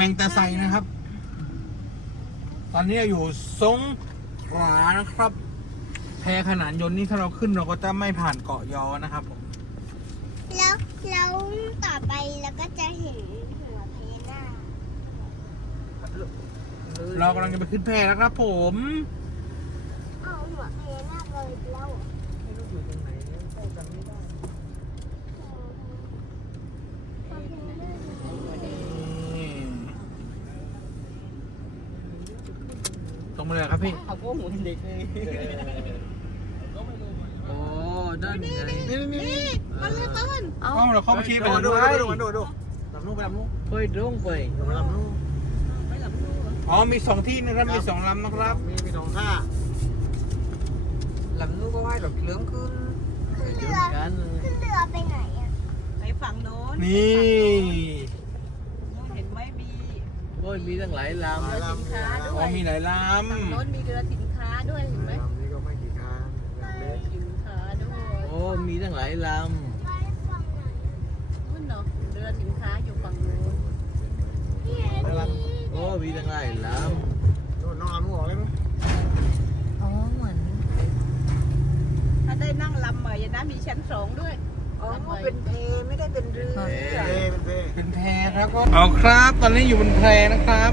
มงตะไซนะครับ ตอนนี้เราอยู่สงขลานะครับ แพขนานยนต์นี่ถ้าเราขึ้นเราก็จะไม่ผ่านเกาะยอนะครับผมแล้วต่อไปเราก็จะเห็นหัวพญานาคเรากำลังจะไปขึ้นแพแล้วครับผมเอาหัวพญานาคเลยแล้วไม่รู้อยู่ตรงไหนเนี่ยใกล้กันไม่ได้ตรงมาเลยครับพี่เขาก็หุ่นเด็กเลยโอ้ด้านไงนี่มันเลยต้นเอ้าเราเข้าไปชี้ไปดูดูลำนู้นไปลำนู้นเฮ้ยลงไปลำนู้นอ๋อมีสองที่นะครับมีสองลำนะครับมีสองท่าลำนู้นก็ให้ดอกเหลืองขึ้นขึ้นเรือไปไหนอ่ะไปฝั่งโน้นนี่เห็นไหมมีโอ้ยมีตั้งหลายลำเรือสินค้าด้อ๋วอย มีหลายลฝั่งโน้นมีเรือสินค้าด้วยเห็นไหมลำนี้ก็ไม่กี่คันสินค้าด้วยโอ้มีตั้งหลายลไปฝั่งไหนนู่นเนาะเรือสินค้าอยู่ฝั่งโน้นนี่ไงำโอ้มีตั้งหลายลำน้องลำหัวเลยมั้ยอ๋อเหมือนถ้าได้นั่งลำเหมยนะมีชั้นสองด้วยอ๋อเป็นเพไม่ได้เป็นเรือเป็นแพครับก็เอาครับ ตอนนี้อยู่บนแพนะครับ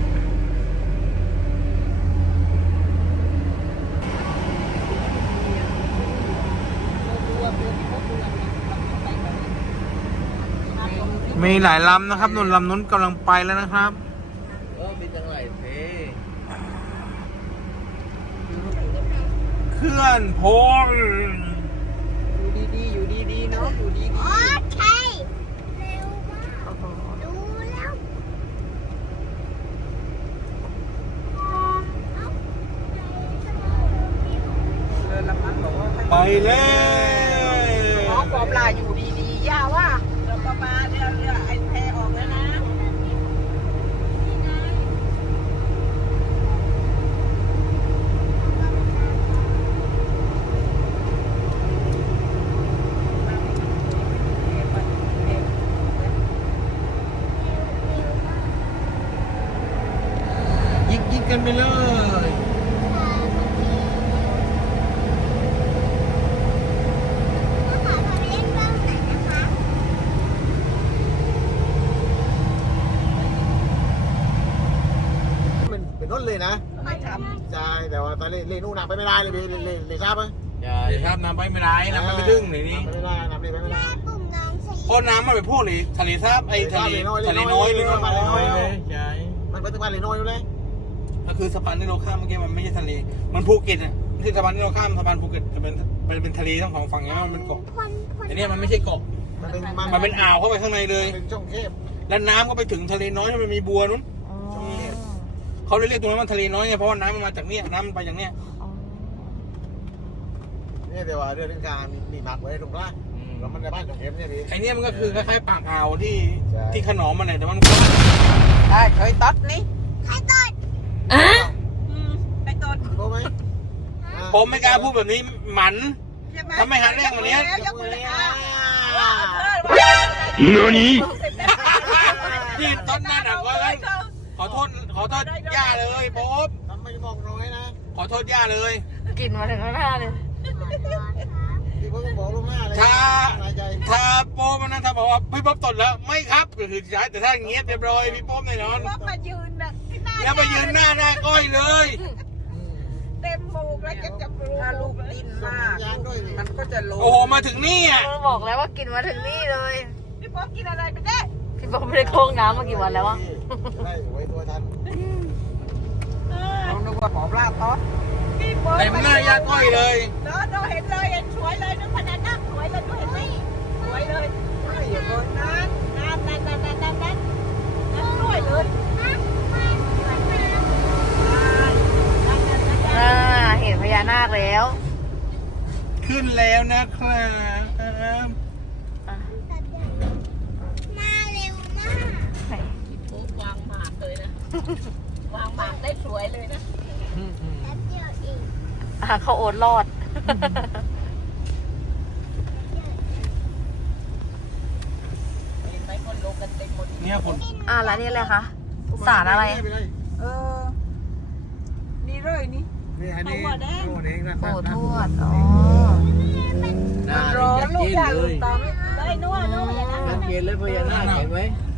มีหลายลำนะครับนุ่นลำนู้นกำลังไปแล้วนะครับโอ้มีตั้งหลายเพเคลื่อนพลอยู่ดีๆอยู่ดีๆเนาะอยู่ดีโอเคเร็วมากดูแล้วๆเรือลำนั้นบอกว่าไปเลยน้องปอมลาอยู่ดีๆย่าว่าเราก็มาเรือไอ้แพออกแล้วนะยิกกันไปเลยเป็นรถเลยนะไม่ทใช่แต่ว่าตอนเล่นนู่นน้ำไปไม่ได้เลยเลยทราบไหมใช่เดี๋ยวครับน้ำไปไม่ได้น้ำไปไม่ถึงนี่นี่ไม่ได้น้ำเลยไปไม่ได้เพราะน้ำมันไปพวกเลยทะเลทราบไอ้ทะเลน้อยเลยใช่มันไปถึงบ้านเลยน้อยอยู่เลยก็คือสะพานที่เราข้ามเมื่อกี้มันไม่ใช่ทะเล มันภูเก็ตอ่ะที่สะพานที่เราข้ามสะพานภูเก็ตจะเป็นทะเลทั้งสองฝั่งเนี้ยมันเป็นเกาะแต่เนี่ยมันไม่ใช่เกาะมันเป็นมันเป็นอ่าวเข้าไปข้างในเลยเป็นช่องแคบแล้วน้ำก็ไปถึงทะเลน้อยที่มันมีบัวนู้นเขาเลยเรียกตรงนั้นว่าทะเลน้อยไงเพราะว่าน้ำมันมาจากเนี่ยน้ำมันไปจากเนี่ยเนี่ยแต่ว่าเรื่องการมีมัดไว้ตรงกลางแล้วมันในบ้านช่องแคบเนี่ยพี่ไอเนี่ยมันก็คือคล้ายๆปากอ่าวที่ใช่ที่ขนอมมันแหละแต่มันำได้เคยตัดนี่ใครต้นไปต้นรู้ไหมผมไม่กล้าพูดแบบนี้หมันใช่ไหมทำไมหันแรกวันนี้ยกมือเลยค่ะที่ต้นหน้าหนักกว่ากันขอโทษย่าเลยป๊อบทำไม่บอกน้อยนะขอโทษย่าเลยกินมาถึงข้างหน้าเลยที่เพิ่งบอกลูกหน้าเลยถ้าสบายใจถ้าโป๊มันนะถ้าบอกว่าพี่ป๊อบตดแล้วไม่ครับก็คือใช่แต่ถ้าเงียบเรียบร้อยพี่ป๊อบแน่นอนว่ามายืนแบบหน้าแล้วไปยืนหน้าก้อยเลยเต็มหมูกแล้วจะถ้าลูกดิ้นมากยางด้วยนี่มันก็จะลงโอ้โหมาถึงนี่อ่ะบอกแล้วว่ากินมาถึงนี่เลยพี่ป๊อกกินอะไรไปได้พี่บอกไม่ได้โค้งน้ำมากี่วันแล้ววะได้ไว้ตัวทันลองดูว่าหมอปลาต๊อดพี่ป๊อกเต็มหน้าย่าก้อยเลยเนาะเห็นเลยเห็นสวยเลยนึกขนาดนั้นสวยเลยดูเห็นไหมสวยเลยใช่อย่างนั้นนั่นสวยเลยเห็นพญานาคแล้วขึ้นแล้วนะครับมาเร็วมากโอ้วางหมากเลยนะวางหมากได้สวยเลยนะแป๊บเดียวเองเขาโอ๊ตรอดเห็นไหมคนลงกันเต็มหมดเนี่ยคนแล้วนี่อะไรคะสารอะไรเออ นี่เลยนี่นี่อันนี้หัวแดงหัวแดงนั่นโอ้ทวด อ๋อหน้าร้อนชัดลูกเจนอยากเลลูยกตาไม่เลยนัวพญานาคชัดเจนเลยพญานาคเห็นไหมเ